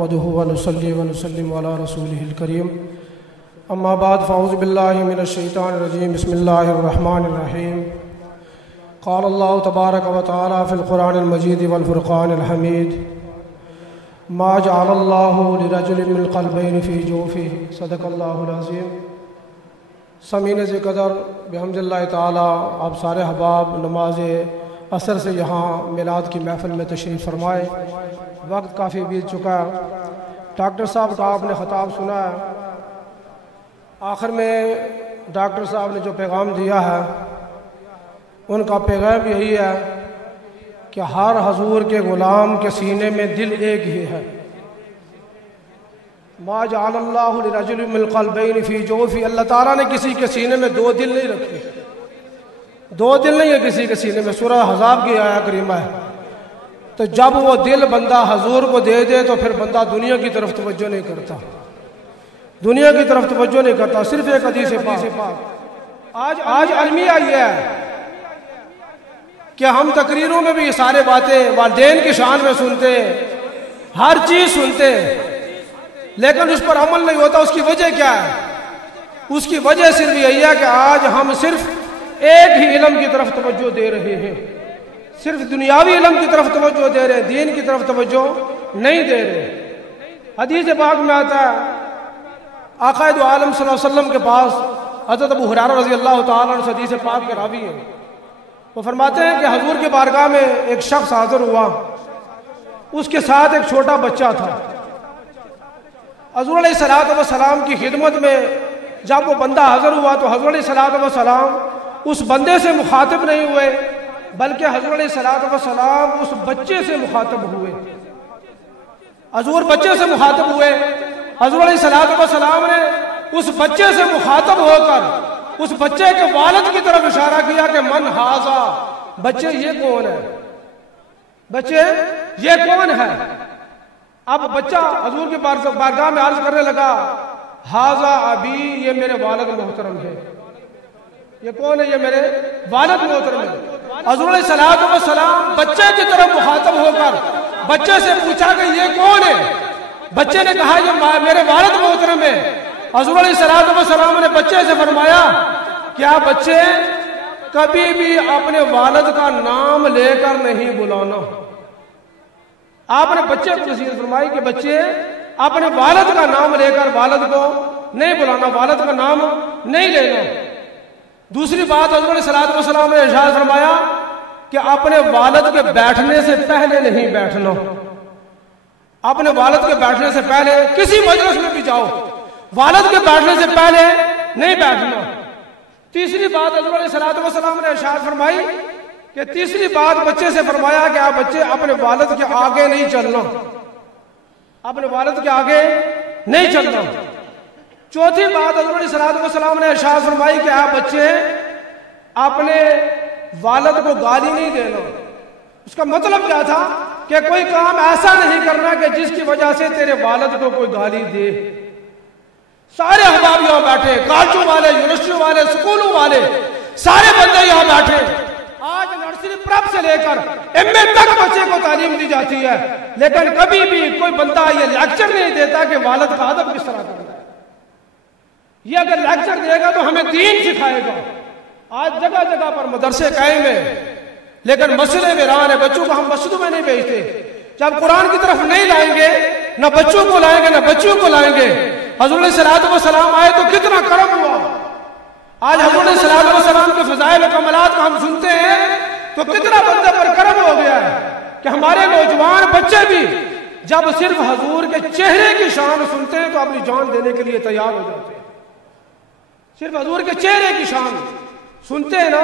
نحمده ونصلي ونسلم على رسوله الكريم اما بعد فاعوذ بالله من الشیطان الرجیم بسم اللہ الرحمن الرحیم قال اللہ تبارک وتعالی فی القرآن المجید والفرقان الحمید ما جعل اللہ لرجل من قلبین فی جوفہ صدق اللہ العظیم۔ سامعین قدر بحمد اللہ تعالی آپ سارے احباب نماز عصر سے یہاں میلاد کی محفل میں تشریف فرمائے۔ وقت کافی بیت چکا ہے۔ ڈاکٹر صاحب کا آپ نے خطاب سنا ہے، آخر میں ڈاکٹر صاحب نے جو پیغام دیا ہے ان کا پیغام یہی ہے کہ ہر حضور کے غلام کے سینے میں دل ایک ہی ہے۔ ما جعل اللہ لرجل من قلبین فی جوفہ، اللہ تعالیٰ نے کسی کے سینے میں دو دل نہیں رکھے، دو دل نہیں ہے کسی کے سینے میں۔ سورہ احزاب کی آیہ کریمہ ہے۔ تو جب وہ دل بندہ حضور کو دے دے تو پھر بندہ دنیا کی طرف توجہ نہیں کرتا، دنیا کی طرف توجہ نہیں کرتا، صرف ایک حدیث پاک۔ آج المیہ یہ ہے کہ ہم تقریروں میں بھی یہ سارے باتیں والدین کی شان میں سنتے ہیں، ہر چیز سنتے ہیں، لیکن اس پر عمل نہیں ہوتا۔ اس کی وجہ کیا ہے؟ اس کی وجہ صرف یہی ہے کہ آج ہم صرف ایک ہی علم کی طرف توجہ دے رہے ہیں، صرف دنیاوی علم کی طرف توجہ دے رہے ہیں، دین کی طرف توجہ نہیں دے رہے۔ حدیث پاک میں آتا ہے آقا دو عالم صلی اللہ علیہ وسلم کے پاس حضرت ابو ہریرہ رضی اللہ تعالیٰ عنہ حدیث پاک کے راوی ہیں، وہ فرماتے ہیں کہ حضور کے بارگاہ میں ایک شخص حاضر ہوا، اس کے ساتھ ایک چھوٹا بچہ تھا۔ حضور علیہ السلام کی خدمت میں جب وہ بندہ حاضر ہوا تو حضور علیہ السلام اس بندے سے مخاطب نہیں ہوئے، بلکہ حضور علیہ السلام اس بچے سے مخاطب ہوئے۔ حضور بچے سے مخاطب ہوئے، حضور علیہ السلام نے اس بچے سے مخاطب ہو کر اس بچے کے والد کی طرف اشارہ کیا کہ من ھذا، بچے یہ کون ہے؟ بچے یہ کون ہے؟ اب بچہ حضور کے بارگاہ میں عرض کرنے لگا ھذا ابی، یہ میرے والد محترم ہے۔ یہ کون ہے؟ یہ میرے والد محترم ہے۔ حضور علیہ السلام بچے کی طرف مخاطب ہو کر بچے سے پوچھا کہ یہ کون ہے؟ بچے نے کہا یہ میرے والد محترم ہے۔ حضور علیہ السلام نے بچے سے فرمایا کیا بچے کبھی بھی اپنے والد کا نام لے کر نہیں بلانا۔ آپ نے بچے کو نصیحت فرمائی کہ بچے اپنے والد کا نام لے کر والد کو نہیں بلانا، والد کا نام نہیں لینا۔ دوسری بات حضور علیہ السلام نے ارشاد فرمایا کہ اپنے والد کے بیٹھنے سے پہلے نہیں بیٹھنا، اپنے والد کے بیٹھنے سے پہلے کسی مجلس میں بھی جاؤ، والد کے بیٹھنے سے پہلے نہیں بیٹھنا۔ تیسری بات حضور علیہ السلام نے ارشاد فرمائی کہ تیسری بات بچے سے فرمایا کہ آپ بچے اپنے والد کے آگے نہیں چلنا، اپنے والد کے آگے نہیں چلنا۔ چوتھی بات حضور علیہ السلام نے ارشاد فرمائی کہ آپ بچے اپنے والد کو گالی نہیں دینا۔ اس کا مطلب کیا تھا کہ کوئی کام ایسا نہیں کرنا کہ جس کی وجہ سے تیرے والد کو کوئی گالی دے۔ سارے احباب یہاں بیٹھے، کالجوں والے، یونیورسٹیوں والے، سکولوں والے، سارے بندے یہاں بیٹھے۔ آج نرسری پرپ سے لے کر ایم اے تک بچے کو تعلیم دی جاتی ہے، لیکن کبھی بھی کوئی بندہ یہ لیکچر نہیں دیتا کہ والد کا ادب کس طرح کرنا ہے۔ یہ اگر لیکچر دے گا تو ہمیں دین سکھائے گا۔ آج جگہ جگہ پر مدرسے قائم ہیں، لیکن مسئلے ویران ہے، بچوں کو ہم مسجدوں میں نہیں بھیجتے۔ جب قرآن کی طرف نہیں لائیں گے، نہ بچوں کو لائیں گے نہ بچوں کو لائیں گے۔ حضور علیہ السلام آئے تو کتنا کرم ہوا۔ آج حضور علیہ السلام کے فضائل و کمالات کو ہم سنتے ہیں تو کتنا بندے پر کرم ہو گیا ہے کہ ہمارے نوجوان بچے بھی جب صرف حضور کے چہرے کی شان سنتے ہیں تو اپنی جان دینے کے لیے تیار ہو جاتے ہیں۔ صرف حضور کے چہرے کی شان سنتے ہیں نا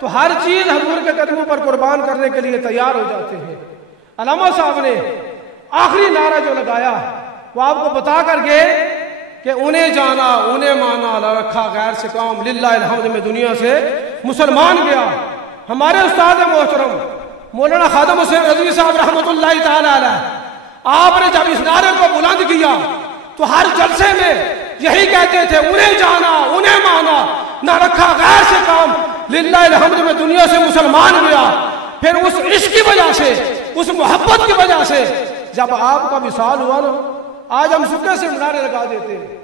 تو ہر چیز حضور کے قدموں پر قربان کرنے کے لیے تیار ہو جاتے ہیں۔ علامہ صاحب نے آخری نعرہ جو لگایا وہ آپ کو بتا کر گئے کہ انہیں جانا انہیں مانا نہ رکھا غیر سے کام، للہ الحمد میں دنیا سے مسلمان گیا۔ ہمارے استاد محترم مولانا خادم حسین رضوی صاحب رحمۃ اللہ تعالی علیہ، آپ نے جب اس نعرے کو بلند کیا تو ہر جلسے میں یہی کہتے تھے انہیں جانا انہیں مانا نہ رکھا غیر سے کام، للہ الحمد میں دنیا سے مسلمان گیا۔ پھر اس عشق کی وجہ سے، اس محبت کی وجہ سے جب آپ کا وصال ہوا نا آج ہم سکے سے نعرے لگا دیتے ہیں۔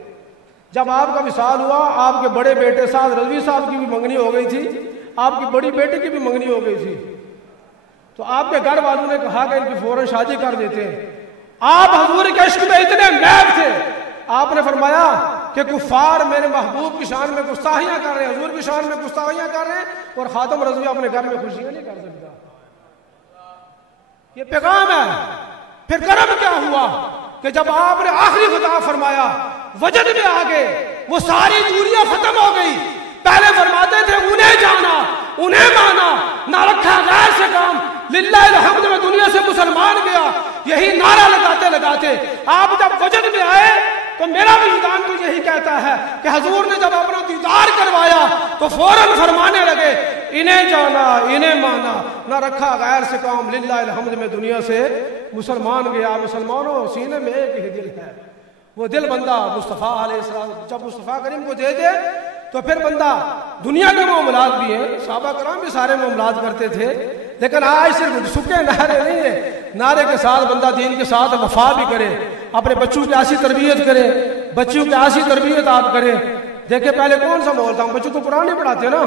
جب آپ کا وصال ہوا، آپ کے بڑے بیٹے سعد رضوی صاحب کی بھی منگنی ہو گئی تھی، آپ کی بڑی بیٹی کی بھی منگنی ہو گئی تھی، تو آپ کے گھر والوں نے کہا کہ ان کی فوراً شادی کر دیتے ہیں۔ آپ حضور کے عشق میں اتنے محب تھے، آپ نے فرمایا کہ کفار میرے محبوب کی شان میں گستاخیاں کر رہے ہیں، حضور کی شان میں گستاخیاں کر رہے ہیں، اور خاتم رضوی اپنے گھر میں خوشیاں نہیں کر سکتا۔ یہ پیغام ہے۔ پھر کرم کیا ہوا کہ جب آپ نے آخری خطاب فرمایا، وجد میں آگے وہ ساری دوریاں ختم ہو گئی۔ پہلے فرماتے تھے انہیں جانا، انہیں مانا، نہ رکھا غیر سے کام، للہ الحمد میں دنیا سے مسلمان گیا، یہی نعرہ لگاتے لگاتے آپ جب وجد میں آئے تو میرا وجدان تو یہی کہتا ہے کہ حضور نے جب اپنا دیدار کروایا تو فوراً فرمانے لگے انہیں جانا، انہیں مانا، نہ رکھا غیر سے کام، للہ الحمد میں دنیا سے مسلمان گیا۔ مسلمانوں، سینے میں ایک ہی دل ہے، وہ دل بندہ مصطفیٰ علیہ السلام جب مصطفیٰ کریم کو دے دے تو پھر بندہ دنیا کے معاملات بھی ہیں، صحابہ کرام بھی سارے معاملات کرتے تھے، لیکن آج صرف سکے نعرے نہیں ہیں، نعرے کے ساتھ بندہ دین کے ساتھ وفا بھی کرے، اپنے بچوں کی ایسی تربیت کرے، بچوں کی ایسی تربیت آپ کریں۔ دیکھیں پہلے کون سا ماحول تھا، ہم بچوں کو قرآن نہیں پڑھاتے نا،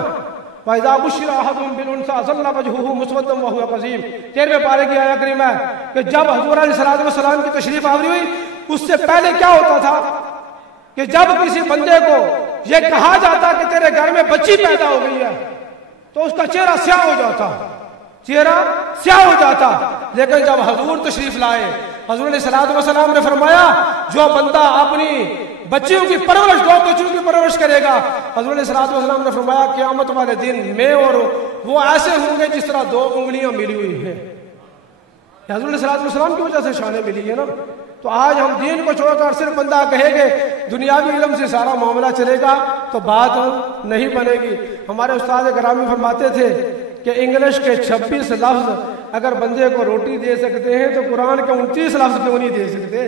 وَإِذَا بُشِّرَ أَحَدُهُم بِالْأُنثَىٰ ظَلَّ وَجْهُهُ مُسْوَدًّا وَهُوَ كَظِيمٌ، 13ویں پارے کی آیت کریمہ ہے کہ جب حضور علیہ السلام کی تشریف آوری ہوئی، اس سے پہلے کیا ہوتا تھا کہ جب کسی بندے کو یہ کہا جاتا کہ تیرے گھر میں بچی پیدا ہو گئی ہے تو اس کا چہرہ سیاہ ہو جاتا، چہرہ سیاہ ہو جاتا۔ لیکن جب حضور تشریف لائے، حضور علیہ السلام نے فرمایا جو بندہ اپنی بچیوں کی پرورش، دو بچیوں کی پرورش کرے گا، حضور علیہ السلام نے فرمایا قیامت والے دن میں اور وہ ایسے ہوں گے جس طرح دو انگلیاں ملی ہوئی ہیں۔ حضور علیہ السلام کی وجہ سے شانیں ملی ہے نا۔ تو آج ہم دین کو چھوڑ کر صرف بندہ کہے گے دنیاوی علم سے سارا معاملہ چلے گا تو بات نہیں بنے گی۔ ہمارے استاد گرامی فرماتے تھے کہ انگلش کے 26 لفظ اگر بندے کو روٹی دے سکتے ہیں تو قرآن کے 29 لفظ کیوں نہیں دے سکتے؟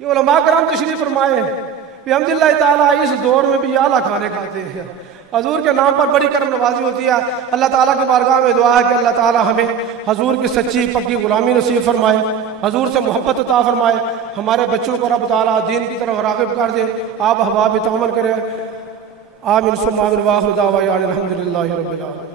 یہ علماء کرام تشریف فرمائے الحمدللہ تعالیٰ اس دور میں بھی اعلیٰ کھانے کھاتے ہیں۔ حضور کے نام پر بڑی کرم نوازی ہوتی ہے۔ اللہ تعالیٰ کی بارگاہ میں دعا ہے کہ اللہ تعالیٰ ہمیں حضور کی سچی پکی غلامی نصیب فرمائے، حضور سے محبت عطا فرمائے، ہمارے بچوں کو رب تعالیٰ دین کی طرف راغب کر دے، آپ احباب تعامل کریں۔ آمین ثم آمین، وآخر دعوانا الحمدللہ رب العالمین۔